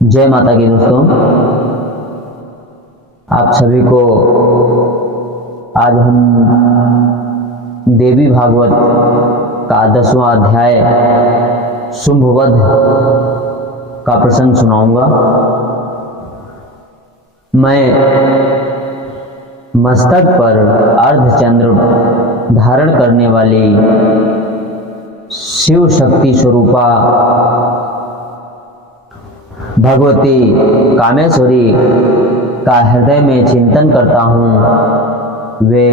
जय माता की दोस्तों, आप सभी को आज हम देवी भागवत का 10वां अध्याय शुंभवध का प्रसंग सुनाऊंगा। मैं मस्तक पर अर्धचंद्र धारण करने वाली शिव शक्ति स्वरूपा भगवती कामेश्वरी का हृदय में चिंतन करता हूँ। वे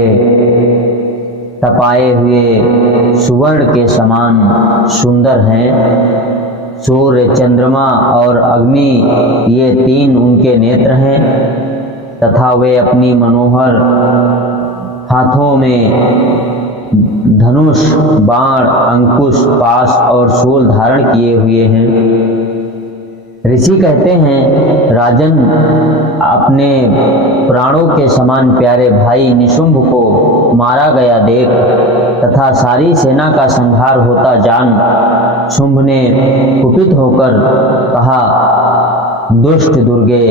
तपाए हुए सुवर्ण के समान सुंदर हैं। सूर्य, चंद्रमा और अग्नि ये तीन उनके नेत्र हैं तथा वे अपनी मनोहर हाथों में धनुष, बाण, अंकुश, पाश और शूल धारण किए हुए हैं। ऋषि कहते हैं, राजन, अपने प्राणों के समान प्यारे भाई निशुंभ को मारा गया देख तथा सारी सेना का संहार होता जान शुंभ ने कुपित होकर कहा, दुष्ट दुर्गे,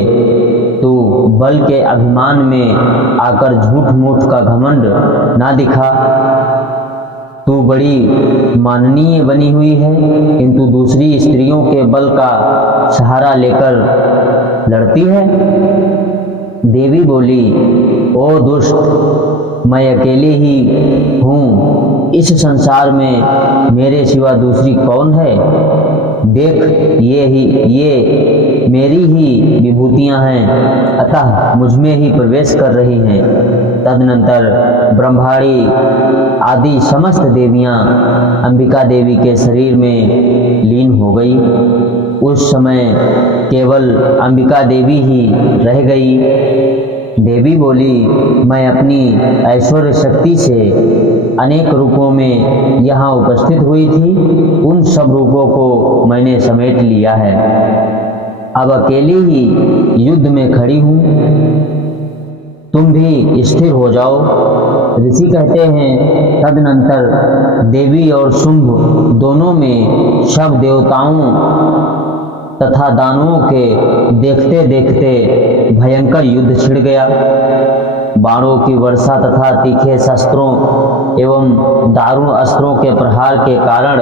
तू बल के अभिमान में आकर झूठ मूठ का घमंड ना दिखा। तू बड़ी माननीय बनी हुई है, किंतु दूसरी स्त्रियों के बल का सहारा लेकर लड़ती है। देवी बोली, ओ दुष्ट, मैं अकेली ही हूँ। इस संसार में मेरे सिवा दूसरी कौन है? देख, ये मेरी ही विभूतियाँ हैं, अतः मुझमें ही प्रवेश कर रही हैं। तदनंतर ब्रह्माणी आदि समस्त देवियाँ अंबिका देवी के शरीर में लीन हो गई। उस समय केवल अंबिका देवी ही रह गई। देवी बोली, मैं अपनी ऐश्वर्य शक्ति से अनेक रूपों में यहाँ उपस्थित हुई थी, उन सब रूपों को मैंने समेट लिया है। अब अकेली ही युद्ध में खड़ी हूँ, तुम भी स्थिर हो जाओ। ऋषि कहते हैं, तदनंतर देवी और शुंभ दोनों में सब देवताओं तथा दानवों के देखते देखते भयंकर युद्ध छिड़ गया। बाणों की वर्षा तथा तीखे शस्त्रों एवं दारुण अस्त्रों के प्रहार के कारण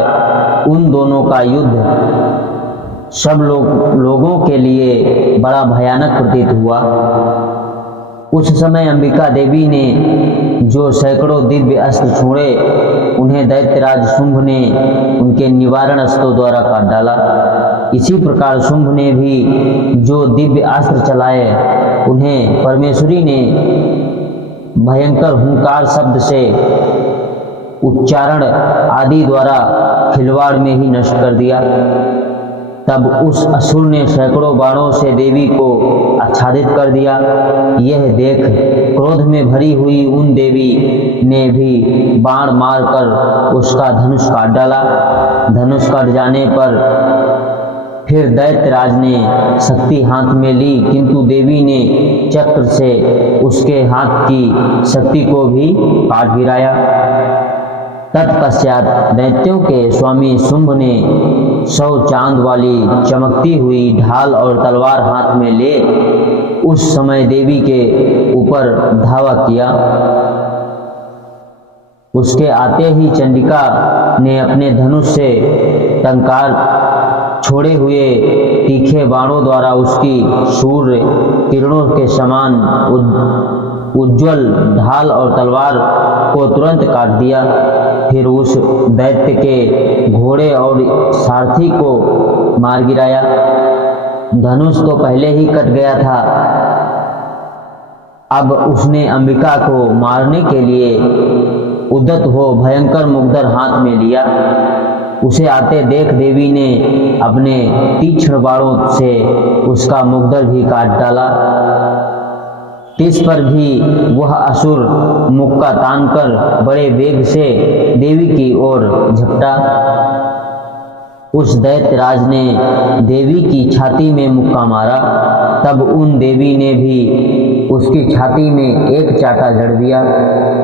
उन दोनों का युद्ध सब लोगों के लिए बड़ा भयानक प्रतीत हुआ। उस समय अंबिका देवी ने जो सैकड़ों दिव्य अस्त्र छोड़े, उन्हें दैत्यराज शुंभ ने उनके निवारण अस्त्रों द्वारा काट डाला। इसी प्रकार शुंभ ने भी जो दिव्य अस्त्र चलाए, उन्हें परमेश्वरी ने भयंकर हुंकार शब्द से उच्चारण आदि द्वारा खिलवाड़ में ही नष्ट कर दिया। तब उस असुर ने सैकड़ों बाणों से देवी को आच्छादित कर दिया। यह देख क्रोध में भरी हुई उन देवी ने भी बाण मारकर उसका धनुष काट डाला। धनुष कट जाने पर फिर दैत्यराज ने शक्ति हाथ में ली, किंतु देवी ने चक्र से उसके हाथ की शक्ति को भी काट गिराया। तत्पश्चात दैत्यों के स्वामी शुंभ ने 100 चांद वाली चमकती हुई ढाल और तलवार हाथ में ले उस समय देवी के ऊपर धावा किया। उसके आते ही चंडिका ने अपने धनुष से टंकार छोड़े हुए तीखे बाणों द्वारा उसकी सूर्य किरणों के समान उज्ज्वल ढाल और तलवार को तुरंत काट दिया। फिर उस दैत्य के घोड़े और सारथी को मार गिराया। धनुष तो पहले ही कट गया था, अब उसने अंबिका को मारने के लिए उद्यत हो भयंकर मुग्धर हाथ में लिया। उसे आते देख देवी ने अपने तीक्ष्ण बाणों से उसका मुग्धर भी काट डाला। इस पर भी वह असुर मुक्का तानकर बड़े वेग से देवी की ओर झपटा। उस दैत्यराज ने देवी की छाती में मुक्का मारा। तब उन देवी ने भी उसकी छाती में एक चाटा जड़ दिया।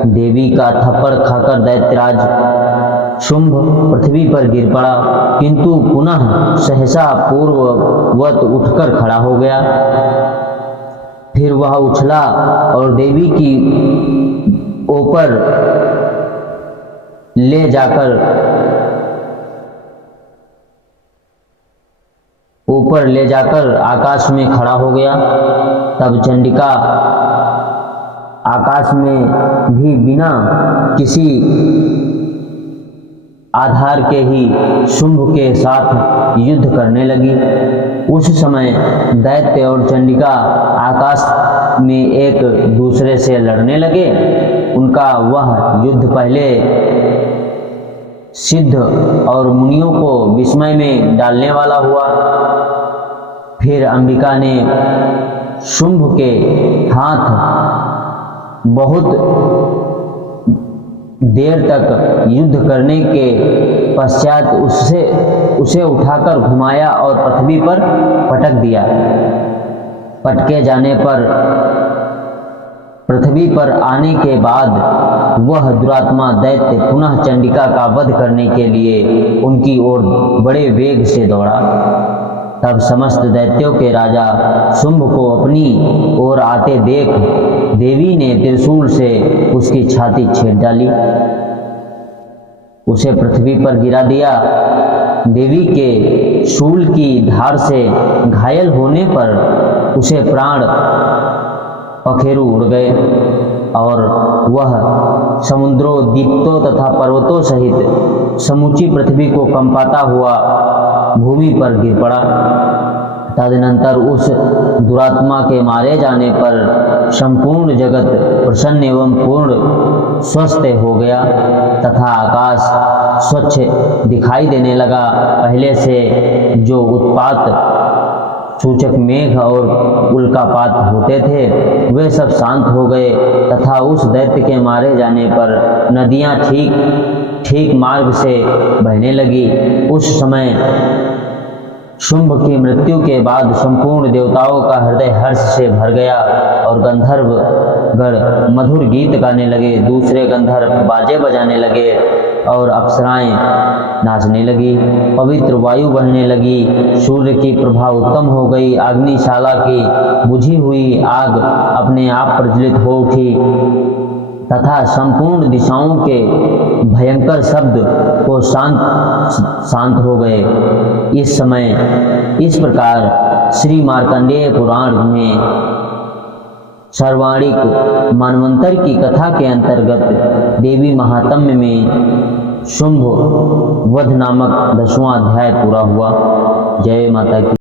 देवी का थप्पड़ खाकर दैत्यराज शुंभ पृथ्वी पर गिर पड़ा, किंतु पुनः सहसा पूर्ववत उठकर खड़ा हो गया। फिर वह उछला और देवी की ऊपर ले जाकर आकाश में खड़ा हो गया। तब चंडिका आकाश में भी बिना किसी आधार के ही शुंभ के साथ युद्ध करने लगी। उस समय दैत्य और चंडिका आकाश में एक दूसरे से लड़ने लगे। उनका वह युद्ध पहले सिद्ध और मुनियों को विस्मय में डालने वाला हुआ। फिर अंबिका ने शुंभ के हाथ बहुत देर तक युद्ध करने के पश्चात उसे उठाकर घुमाया और पृथ्वी पर पटक दिया। पटके जाने पर पृथ्वी पर आने के बाद वह दुरात्मा दैत्य पुनः चंडिका का वध करने के लिए उनकी ओर बड़े वेग से दौड़ा। तब समस्त दैत्यों के राजा शुंभ को अपनी ओर आते देख देवी ने त्रिशूल से उसकी छाती छेद डाली, उसे पृथ्वी पर गिरा दिया। देवी के शूल की धार से घायल होने पर उसे प्राण पखेरु उड़ गए और वह समुद्रों, द्वीपों तथा पर्वतों सहित समूची पृथ्वी को कंपाता हुआ भूमि पर गिर पड़ा। तदनंतर उस दुरात्मा के मारे जाने पर संपूर्ण जगत प्रसन्न एवं पूर्ण स्वस्थ हो गया तथा आकाश स्वच्छ दिखाई देने लगा। पहले से जो उत्पात सूचक मेघ और उल्कापात होते थे वे सब शांत हो गए तथा उस दैत्य के मारे जाने पर नदियां ठीक मार्ग से बहने लगी। उस समय शुंभ की मृत्यु के बाद संपूर्ण देवताओं का हृदय हर्ष से भर गया और गंधर्वगण मधुर गीत गाने लगे, दूसरे गंधर्व बाजे बजाने लगे और अप्सराएं नाचने लगी। पवित्र वायु बहने लगी, सूर्य की प्रभा उत्तम हो गई, अग्निशाला की बुझी हुई आग अपने आप प्रज्वलित हो उठी तथा संपूर्ण दिशाओं के भयंकर शब्द को शांत हो गए। इस समय इस प्रकार श्री मार्कंडेय पुराण में सर्वाणिक मनवंतर की कथा के अंतर्गत देवी महात्म्य में शुंभ वध नामक 10वां अध्याय पूरा हुआ। जय माता की।